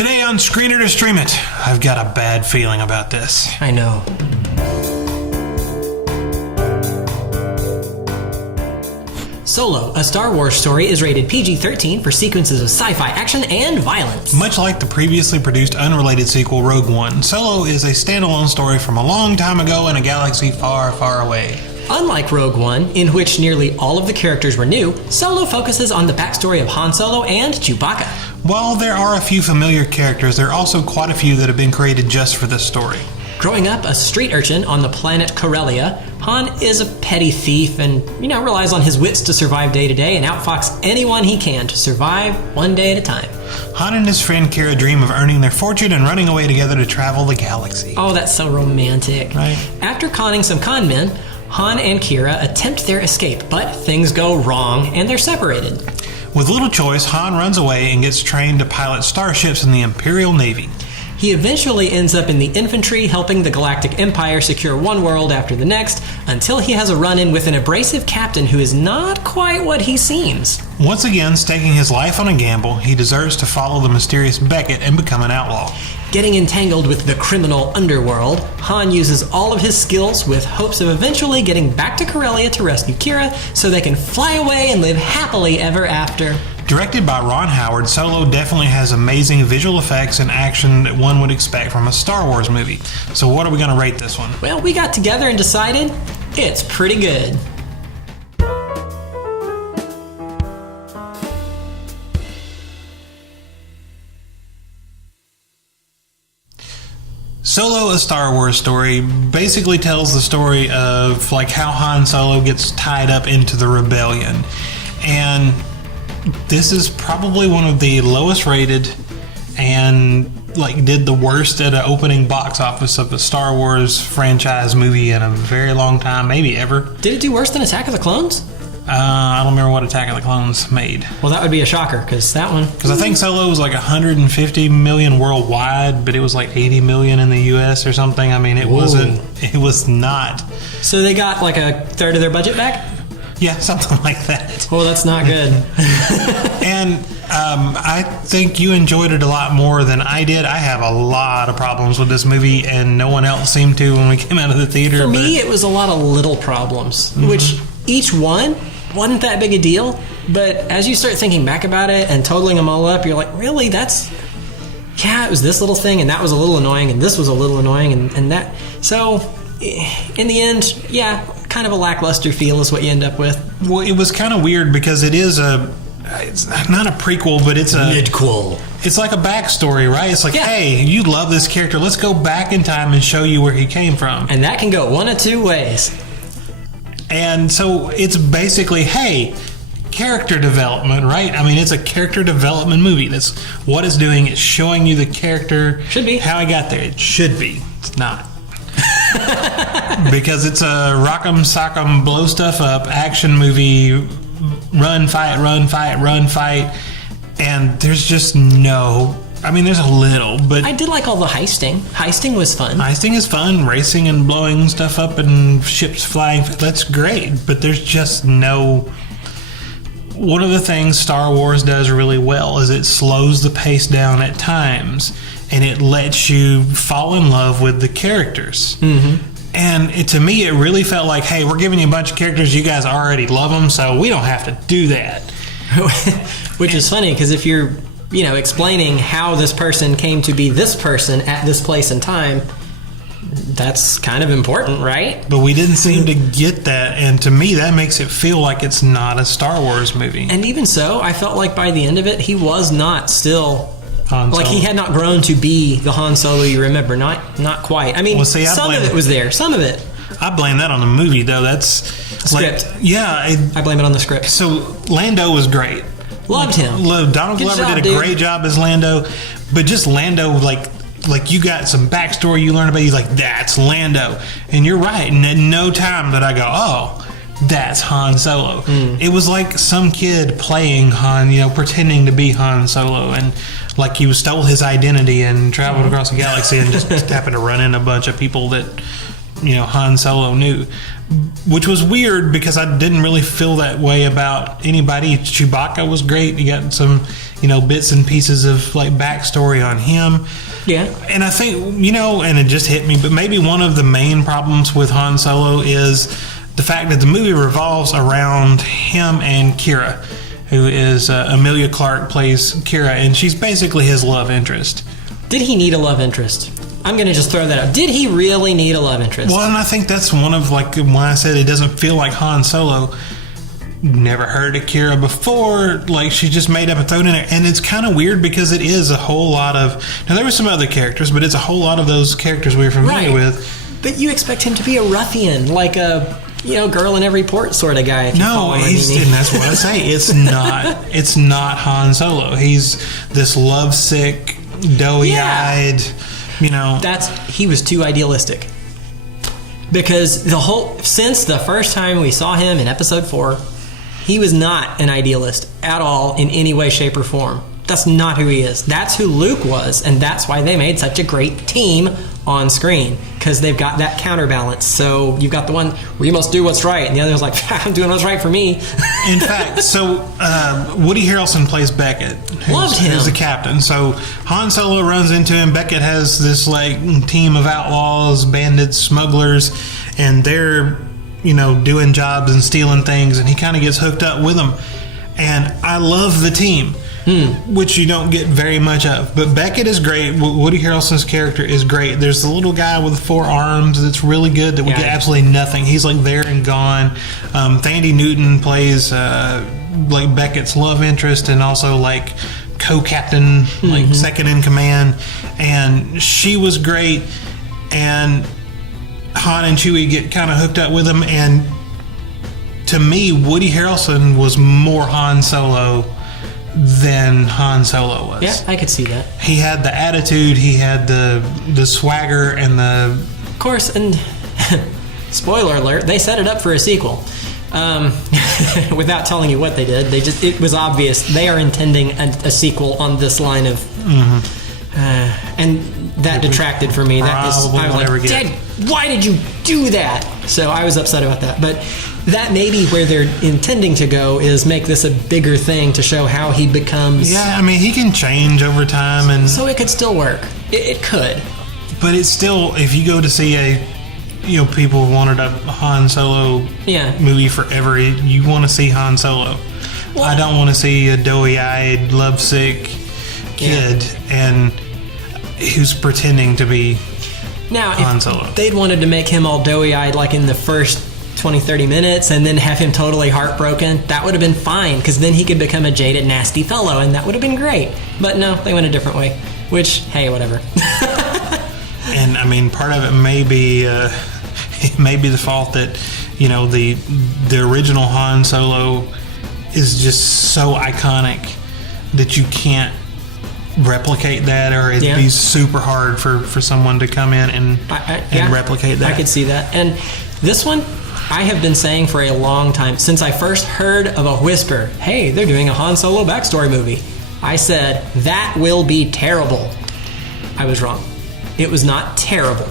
Today on Screen It or Stream It, I've got a bad feeling about this. I know. Solo, a Star Wars story, is rated PG-13 for sequences of sci-fi action and violence. Much like the previously produced unrelated sequel Rogue One, Solo is a standalone story from a long time ago in a galaxy far, far away. Unlike Rogue One, in which nearly all of the characters were new, Solo focuses on the backstory of Han Solo and Chewbacca. While there are a few familiar characters, there are also quite a few that have been created just for this story. Growing up a street urchin on the planet Corellia, Han is a petty thief and, relies on his wits to survive day to day and outfox anyone he can to survive one day at a time. Han and his friend Kira dream of earning their fortune and running away together to travel the galaxy. Oh, that's so romantic. Right. After conning some con men, Han and Kira attempt their escape, but things go wrong and they're separated. With little choice, Han runs away and gets trained to pilot starships in the Imperial Navy. He eventually ends up in the infantry, helping the Galactic Empire secure one world after the next, until he has a run-in with an abrasive captain who is not quite what he seems. Once again, staking his life on a gamble, he deserts to follow the mysterious Beckett and become an outlaw. Getting entangled with the criminal underworld, Han uses all of his skills with hopes of eventually getting back to Corellia to rescue Kira so they can fly away and live happily ever after. Directed by Ron Howard, Solo definitely has amazing visual effects and action that one would expect from a Star Wars movie. So what are we going to rate this one? Well, we got together and decided it's pretty good. Solo, a Star Wars story, basically tells the story of how Han Solo gets tied up into the rebellion. And this is probably one of the lowest rated and did the worst at an opening box office of a Star Wars franchise movie in a very long time, maybe ever. Did it do worse than Attack of the Clones? I don't remember what Attack of the Clones made. Well, that would be a shocker, because that one... Because I think Solo was 150 million worldwide, but it was 80 million in the US or something. I mean, it was not. So they got a third of their budget back? Yeah, something like that. Well, that's not good. And I think you enjoyed it a lot more than I did. I have a lot of problems with this movie, and no one else seemed to when we came out of the theater. For me, it was a lot of little problems, which each one wasn't that big a deal. But as you start thinking back about it and totaling them all up, you're like, really? It was this little thing, and that was a little annoying, and this was a little annoying, and that. So, in the end, yeah, kind of a lackluster feel is what you end up with. Well, it was kind of weird because it's not a prequel, but it's a midquel. It's like a backstory, right? It's Yeah. Hey, you love this character. Let's go back in time and show you where he came from. And that can go one of two ways. And so it's basically, hey, character development, right? I mean, it's a character development movie. That's what it's doing. It's showing you the character. Should be. How he got there. It should be. It's not. Because it's a rock'em sock'em blow stuff up action movie, run fight, and there's just there's a little, but I did like all the heisting. Heisting was fun. Heisting is fun, racing and blowing stuff up and ships flying, that's great, but there's just no. One of the things Star Wars does really well is it slows the pace down at times, and it lets you fall in love with the characters. Mm-hmm. And to me, it really felt like, hey, we're giving you a bunch of characters, you guys already love them, so we don't have to do that. Which is funny, because if you're, explaining how this person came to be this person at this place and time, that's kind of important, right? But we didn't seem to get that, and to me, that makes it feel like it's not a Star Wars movie. And even so, I felt like by the end of it, he was not still... Han Solo. He had not grown to be the Han Solo you remember. Not quite. I mean, some of it was there. Some of it. I blame that on the movie, though. That's script. I blame it on the script. So Lando was great. Loved him. Donald Glover did a great job as Lando, but just Lando, you got some backstory you learn about. He's that's Lando, and you're right. And at no time did I go, oh, that's Han Solo. It was like some kid playing Han, pretending to be Han Solo, and he stole his identity and traveled across the galaxy and just happened to run in a bunch of people that Han Solo knew, which was weird because I didn't really feel that way about anybody. Chewbacca was great. You got some bits and pieces of like backstory on him. Yeah. And I think, and it just hit me, but maybe one of the main problems with Han Solo is the fact that the movie revolves around him and Kira, who is Emilia Clarke plays Kira, and she's basically his love interest. Did he need a love interest? I'm going to just throw that out. Did he really need a love interest? Well, and I think that's one of, like, when I said it doesn't feel like Han Solo. Never heard of Kira before. Like, she just made up and thrown in there. And it's kind of weird because it is a whole lot of... Now, there were some other characters, but it's a whole lot of those characters we're familiar with. But you expect him to be a ruffian, like a... girl in every port sort of guy. No, and that's what I say. It's not Han Solo. He's this lovesick, doughy-eyed, he was too idealistic. Because since the first time we saw him in episode 4, he was not an idealist at all in any way, shape, or form. That's not who he is. That's who Luke was, and that's why they made such a great team on screen, because they've got that counterbalance. So you've got the one where you must do what's right, and the other one's like, I'm doing what's right for me. In fact, so Woody Harrelson plays Beckett, who's the captain. So Han Solo runs into him. Beckett has this like team of outlaws, bandits, smugglers, and they're doing jobs and stealing things, and he kind of gets hooked up with them. And I love the team. Which you don't get very much of. But Beckett is great. Woody Harrelson's character is great. There's the little guy with 4 arms that's really good that we get absolutely nothing. He's like there and gone. Thandie Newton plays like Beckett's love interest and also like co-captain, like second in command. And she was great. And Han and Chewie get kind of hooked up with him. And to me, Woody Harrelson was more Han Solo than Han Solo was. Yeah, I could see that. He had the attitude, he had the swagger, and the... Of course, and spoiler alert, they set it up for a sequel. Without telling you what they did, it was obvious they are intending a sequel on this line of... and that detracted for me. I was like, Dad, why did you do that? So I was upset about that. But that may be where they're intending to go, is make this a bigger thing to show how he becomes... Yeah, I mean, he can change over time. And so it could still work. It could. But it's still, if you go to see people wanted a Han Solo movie forever, you want to see Han Solo. Well, I don't want to see a doughy-eyed, lovesick kid and who's pretending to be Han Solo. If they'd wanted to make him all doughy-eyed like in the first 20-30 minutes and then have him totally heartbroken, that would have been fine, because then he could become a jaded, nasty fellow, and that would have been great. But no, they went a different way, which, hey, whatever. And I mean, part of it may be the fault that the original Han Solo is just so iconic that you can't replicate that, or it'd be super hard for someone to come in and replicate that. I could see that. And this one, I have been saying for a long time, since I first heard of a whisper, hey, they're doing a Han Solo backstory movie, I said, that will be terrible. I was wrong. It was not terrible.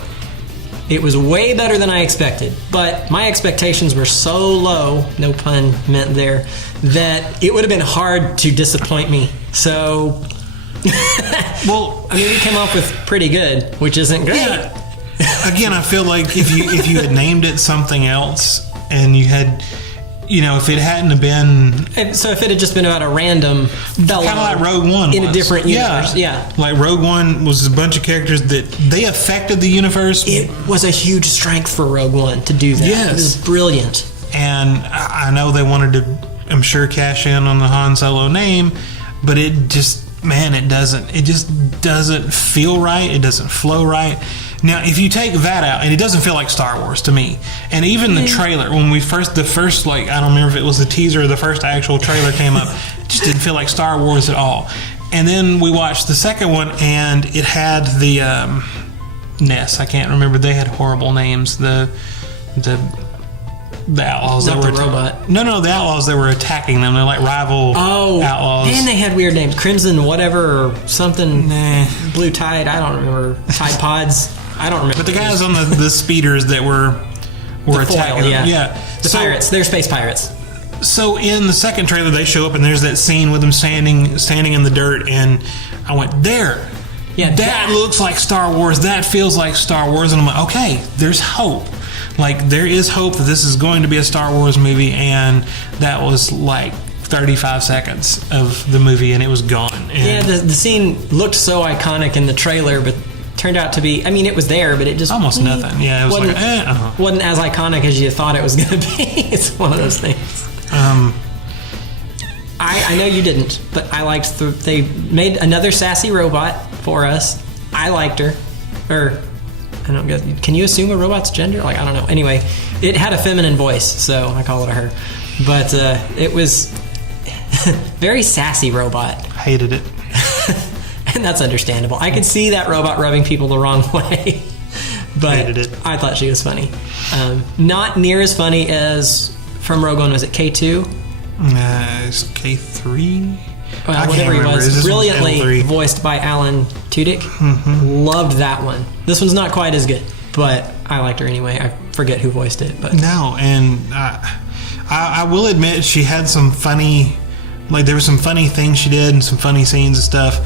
It was way better than I expected, but my expectations were so low, no pun meant there, that it would have been hard to disappoint me. So, well, I mean, we came up with pretty good, which isn't great. Yeah. Again, I feel like if you had named it something else, and you had, if it hadn't have been... So if it had just been about a random fellow... Kind of like Rogue One in a different universe. Yeah. Like Rogue One was a bunch of characters that they affected the universe. It was a huge strength for Rogue One to do that. Yes. It was brilliant. And I know they wanted to, I'm sure, cash in on the Han Solo name, but it just doesn't feel right. It doesn't flow right. Now, if you take that out, and it doesn't feel like Star Wars to me, and even the trailer, when the first, like, I don't remember if it was the teaser or the first actual trailer came up, it just didn't feel like Star Wars at all. And then we watched the second one, and it had the Ness. I can't remember. They had horrible names. The outlaws Not that the were robot. No, the outlaws that were attacking them. They're like rival outlaws. And they had weird names. Crimson whatever or something. Blue Tide. I don't remember. Tide Pods. I don't remember. But the guys on the speeders that were attacking them. The pirates. They're space pirates. So in the second trailer, they show up and there's that scene with them standing in the dirt, and I went, there. Yeah, that looks like Star Wars. That feels like Star Wars. And I'm like, okay, there's hope. Like, there is hope that this is going to be a Star Wars movie, and that was like 35 seconds of the movie, and it was gone. And yeah, the scene looked so iconic in the trailer, but turned out to be, I mean, it was there, but it just... almost nothing. Yeah, it was wasn't as iconic as you thought it was going to be. It's one of those things. I know you didn't, but I liked they made another sassy robot for us. I liked her. Or, I don't guess, can you assume a robot's gender? Like, I don't know. Anyway, it had a feminine voice, so I call it a her. But it was very sassy robot. Hated it. And that's understandable. I could see that robot rubbing people the wrong way. But Hated it. I thought she was funny. Not near as funny as from Rogue One. Was it K2? It's K3? Well, whatever he was. Brilliantly voiced by Alan Tudyk. Mm-hmm. Loved that one. This one's not quite as good, but I liked her anyway. I forget who voiced it. But no, and I will admit she had some funny... Like, there were some funny things she did and some funny scenes and stuff.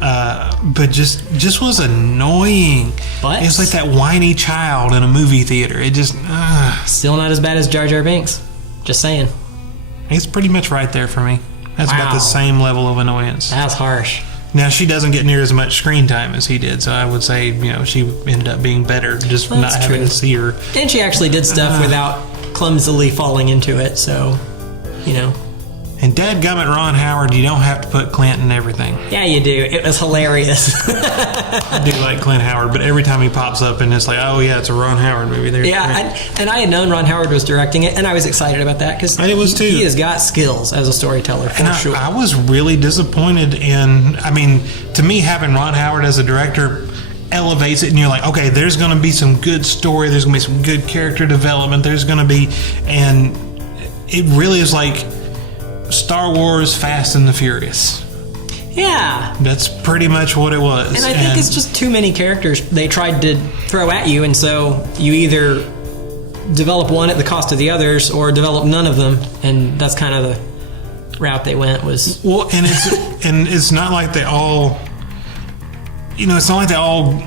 But just was annoying. But it's like that whiny child in a movie theater. It just still not as bad as Jar Jar Binks. Just saying. It's pretty much right there for me. That's about the same level of annoyance. That's harsh. Now, she doesn't get near as much screen time as he did, so I would say, she ended up being better just not having to see her. And she actually did stuff without clumsily falling into it, so, And dadgummit Ron Howard, you don't have to put Clint in everything. Yeah, you do. It was hilarious. I do like Clint Howard, but every time he pops up and it's like, oh yeah, it's a Ron Howard movie. And I had known Ron Howard was directing it, and I was excited about that because he has got skills as a storyteller for sure. I was really disappointed to me, having Ron Howard as a director elevates it, and you're like, okay, there's going to be some good story, there's going to be some good character development, and it really is like Star Wars Fast and the Furious. Yeah. That's pretty much what it was. And I think it's just too many characters they tried to throw at you, and so you either develop one at the cost of the others or develop none of them, and that's kind of the route they went was... Well, and it's not like they all... it's not like they all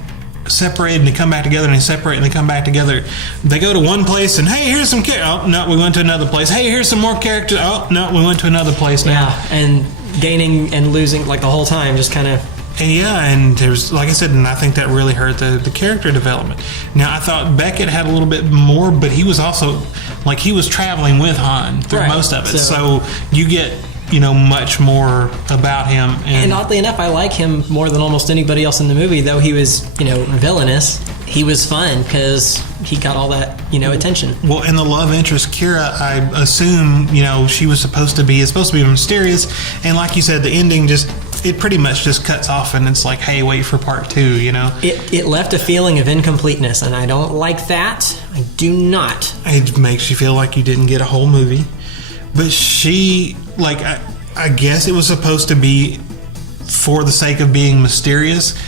separate and they come back together, and they separate and they come back together. They go to one place and, hey, here's some characters. Oh, no, we went to another place. Hey, here's some more characters. Oh, no, we went to another place now. Yeah, and gaining and losing like the whole time, just kind of... And there's, like I said, and I think that really hurt the character development. Now, I thought Beckett had a little bit more, but he was also, like, he was traveling with Han through most of it. So you get... much more about him. And oddly enough, I like him more than almost anybody else in the movie, though he was, villainous. He was fun because he got all that, attention. Well, and the love interest, Kira, I assume, she was supposed to be mysterious. And like you said, the ending it pretty much just cuts off, and it's like, hey, wait for part 2, It left a feeling of incompleteness, and I don't like that. I do not. It makes you feel like you didn't get a whole movie. But she, like, I guess it was supposed to be for the sake of being mysterious,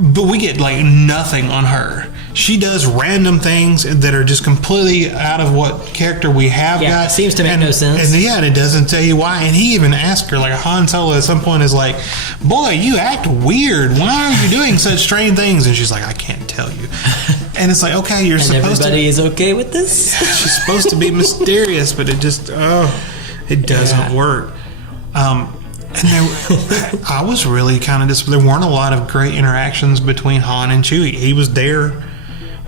but we get, like, nothing on her. She does random things that are just completely out of what character we have got. Yeah, it seems to make no sense. And it doesn't tell you why. And he even asked her, like, Han Solo at some point is like, boy, you act weird. Why are you doing such strange things? And she's like, I can't tell you. And it's like, okay, you're supposed to... everybody is okay with this? She's supposed to be mysterious, but it just, it doesn't work. And I was really kind of disappointed. There weren't a lot of great interactions between Han and Chewie. He was there,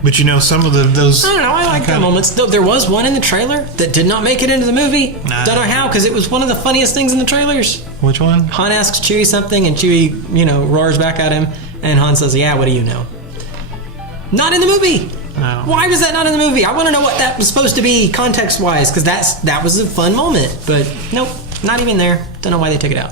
but some of those... I don't know, I like the moments. There was one in the trailer that did not make it into the movie. Don't know how, because it was one of the funniest things in the trailers. Which one? Han asks Chewie something, and Chewie, roars back at him, and Han says, yeah, what do you know? Not in the movie. No. Why was that not in the movie? I want to know what that was supposed to be context-wise, because that was a fun moment. But nope, not even there. Don't know why they took it out.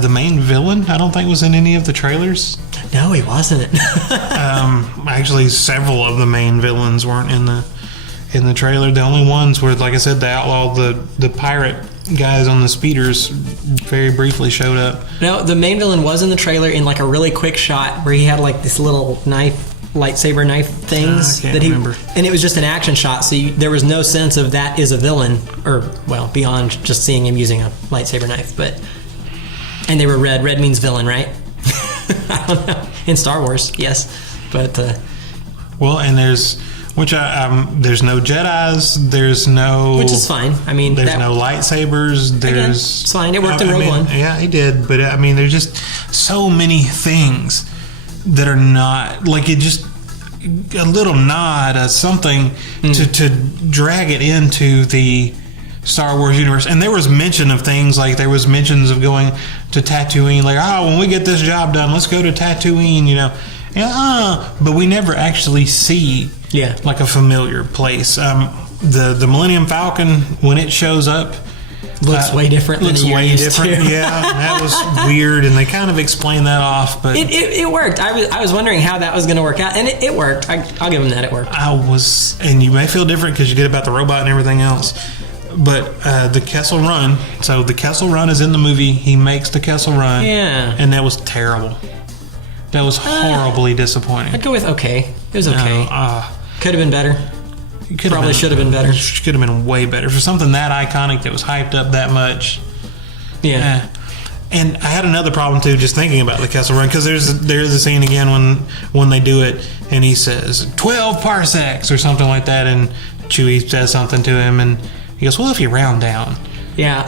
The main villain, I don't think was in any of the trailers. No, he wasn't. Actually, several of the main villains weren't in the trailer. The only ones were, like I said, the outlaw, the pirate guys on the speeders very briefly showed up. No, the main villain was in the trailer in like a really quick shot where he had like this little knife lightsaber knife things I can't remember. and it was just an action shot, so there was no sense of that is a villain, or well, beyond just seeing him using a lightsaber knife. But and they were red. Red means villain, right? I don't know. In Star Wars, yes, but well, and there's no Jedis. There's no, which is fine. I mean, there's no lightsabers. Again, it's fine. It worked in Rogue One. Yeah, it did. But I mean, there's just so many things that are not like it. Just a little nod, something to drag it into the Star Wars universe. And there was mention of things like there was mentions of going to Tatooine, like, oh, when we get this job done, let's go to Tatooine, you know. But we never actually see like a familiar place. The Millennium Falcon, when it shows up, looks way different than you're used to. Yeah, that was weird, and they kind of explained that off, but it worked. I was wondering how that was going to work out, and it worked. I'll give them that, it worked. And you may feel different because you get about the robot and everything else, but the Kessel Run. So the Kessel Run is in the movie. He makes the Kessel Run, and that was terrible. That was horribly disappointing. I'd go with okay. It was okay. Could have been better. Probably should have been better. Could have been way better for something that iconic that was hyped up that much. Yeah. And I had another problem too, just thinking about the Kessel Run, because there's a scene again when they do it, and he says 12 parsecs or something like that, and Chewie says something to him, and he goes, "Well, if you round down." Yeah.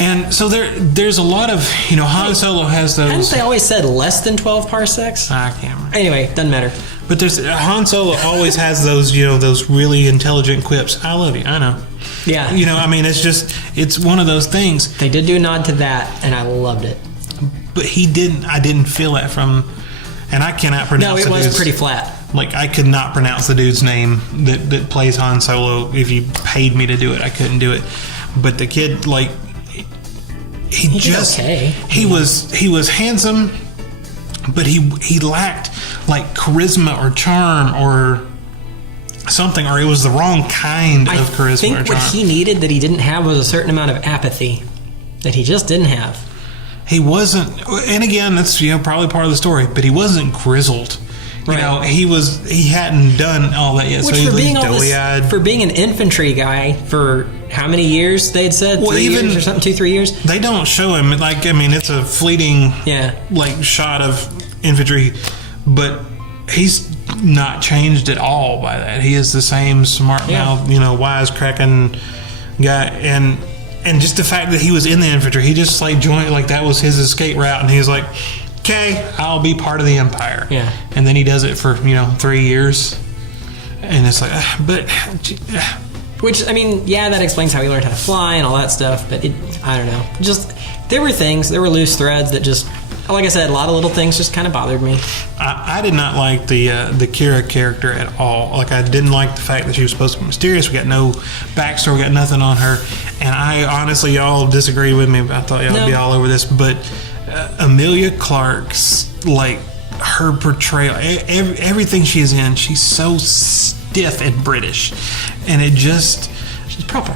And so there's a lot of, you know, Han Solo has those. Hadn't they always said less than 12 parsecs? I can't remember. Anyway, doesn't matter. But Han Solo always has those, you know, those really intelligent quips. I love you. I know. Yeah. You know, I mean, it's one of those things. They did do a nod to that, and I loved it. But I didn't feel that from, and I cannot pronounce it. No, it was pretty flat. Like, I could not pronounce the dude's name that plays Han Solo. If you paid me to do it, I couldn't do it. But the kid, like, he just, okay. He was handsome, but he lacked like charisma or charm or something, or it was the wrong kind of charisma or charm. I think what he needed that he didn't have was a certain amount of apathy that he just didn't have. He wasn't, and again, that's, you know, probably part of the story, but he wasn't grizzled. You know, he hadn't done all that yet. Which, so for being an infantry guy for how many years they'd said? 3 years or something, 2-3 years? They don't show him, like, I mean, it's a fleeting like shot of infantry, but he's not changed at all by that. He is the same smart mouth, you know, wisecracking guy, and just the fact that he was in the infantry, he just like joined, like that was his escape route, and he's like, okay, I'll be part of the Empire. Yeah. And then he does it for, you know, 3 years. And it's like, Which, I mean, that explains how he learned how to fly and all that stuff, but I don't know. Just, there were loose threads that just, like I said, a lot of little things just kind of bothered me. I did not like the Kira character at all. Like, I didn't like the fact that she was supposed to be mysterious. We got no backstory, we got nothing on her. And I honestly, y'all disagree with me. I thought y'all would be all over this, but Emilia Clarke's, like, her portrayal, everything she is in, she's so stiff and British, and she's proper.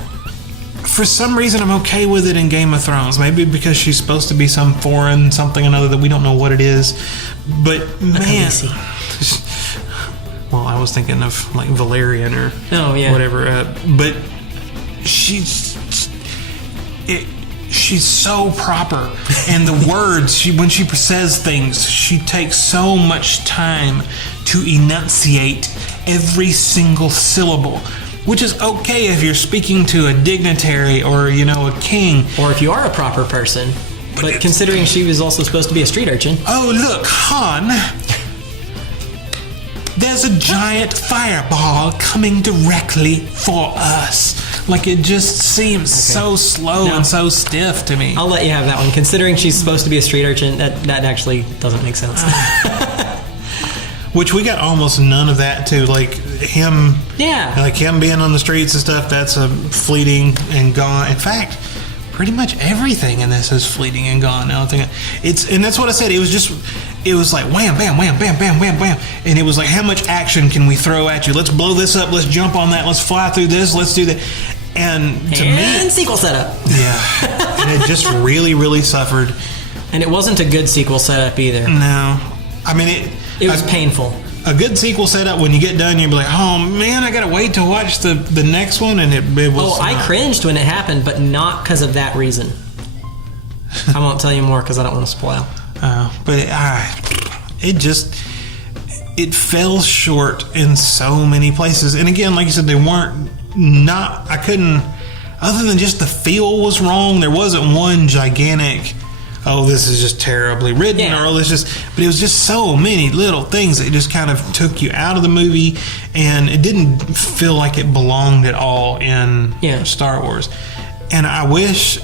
For some reason, I'm okay with it in Game of Thrones. Maybe because she's supposed to be some foreign something or another that we don't know what it is. But man, well, I was thinking of like Valerian or whatever. But she's so proper, and the words when she says things, she takes so much time to enunciate every single syllable, which is okay if you're speaking to a dignitary or, you know, a king, or if you are a proper person. But considering she was also supposed to be a street urchin. Oh, look, Han, there's a giant fireball coming directly for us. Like, it just seems so slow and so stiff to me. I'll let you have that one. Considering she's supposed to be a street urchin, that actually doesn't make sense. Which we got almost none of that too. Like him being on the streets and stuff, that's a fleeting and gone. In fact, pretty much everything in this is fleeting and gone. Now I think and that's what I said. It was like wham, bam, wham, bam, bam, wham, bam. And it was like, how much action can we throw at you? Let's blow this up. Let's jump on that. Let's fly through this. Let's do that. And to me, sequel setup. Yeah. And it just really, really suffered. And it wasn't a good sequel setup either. No. I mean, it was painful. a good sequel setup, when you get done, you'll be like, oh man, I gotta wait to watch the next one, and it was. Oh, I cringed when it happened, but not because of that reason. I won't tell you more because I don't want to spoil. But it fell short in so many places, and again, like you said, they weren't not. I couldn't. Other than just the feel was wrong, there wasn't one gigantic, oh, this is just terribly written, or this just, but it was just so many little things that just kind of took you out of the movie, and it didn't feel like it belonged at all in Star Wars. And I wish,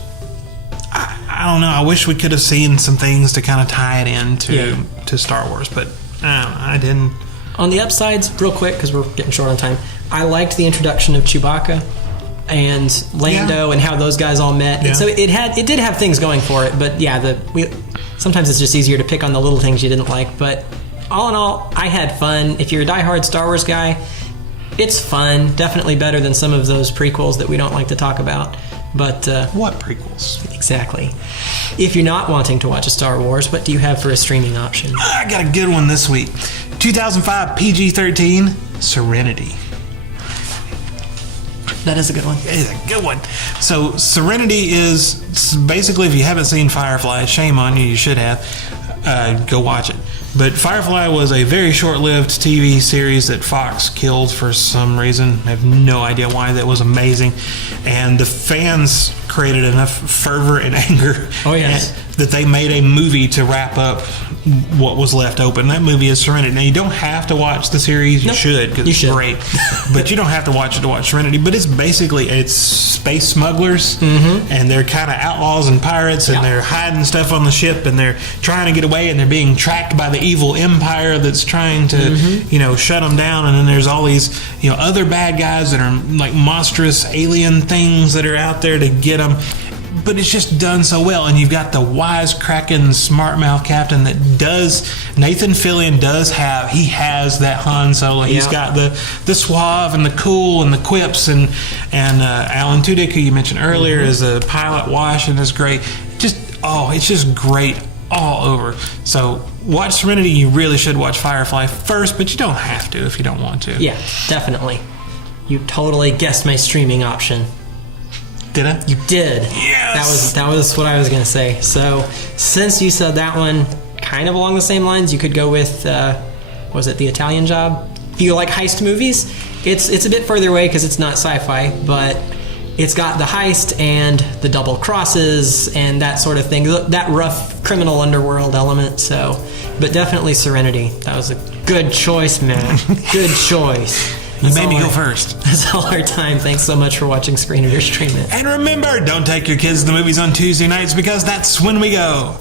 I don't know, I wish we could have seen some things to kind of tie it into to Star Wars, but I didn't. On the upsides, real quick, because we're getting short on time, I liked the introduction of Chewbacca and Lando and how those guys all met. Yeah. So it did have things going for it, but sometimes it's just easier to pick on the little things you didn't like. But all in all, I had fun. If you're a diehard Star Wars guy, it's fun. Definitely better than some of those prequels that we don't like to talk about. But what prequels? Exactly. If you're not wanting to watch a Star Wars, what do you have for a streaming option? I got a good one this week. 2005 PG-13, Serenity. That is a good one. It is a good one. So Serenity is basically, if you haven't seen Firefly, shame on you, you should have. Go watch it. But Firefly was a very short-lived TV series that Fox killed for some reason. I have no idea why. That was amazing. And the fans created enough fervor and anger that they made a movie to wrap up what was left open. That movie is Serenity. Now, you don't have to watch the series. You should, because it's great. But you don't have to watch it to watch Serenity. But it's basically, it's space smugglers, and they're kind of outlaws and pirates, and they're hiding stuff on the ship, and they're trying to get away, and they're being tracked by the evil empire that's trying to, shut them down. And then there's all these, other bad guys that are like monstrous alien things that are out there to get them. But it's just done so well, and you've got the wisecracking, smart mouth captain that Nathan Fillion has that Han Solo. He's got the suave and the cool and the quips, and Alan Tudyk, who you mentioned earlier, is a pilot wash and is great. It's just great all over. So watch Serenity. You really should watch Firefly first, but you don't have to if you don't want to. Yeah, definitely. You totally guessed my streaming option. Did I? You did. Yes. That was what I was going to say. So since you said that one, kind of along the same lines, you could go with, was it The Italian Job? If you like heist movies, it's a bit further away because it's not sci-fi, but it's got the heist and the double crosses and that sort of thing, that rough criminal underworld element. So, but definitely Serenity. That was a good choice, man. Good choice. You made me go first. That's all our time. Thanks so much for watching Screen It or Stream It. And remember, don't take your kids to the movies on Tuesday nights, because that's when we go.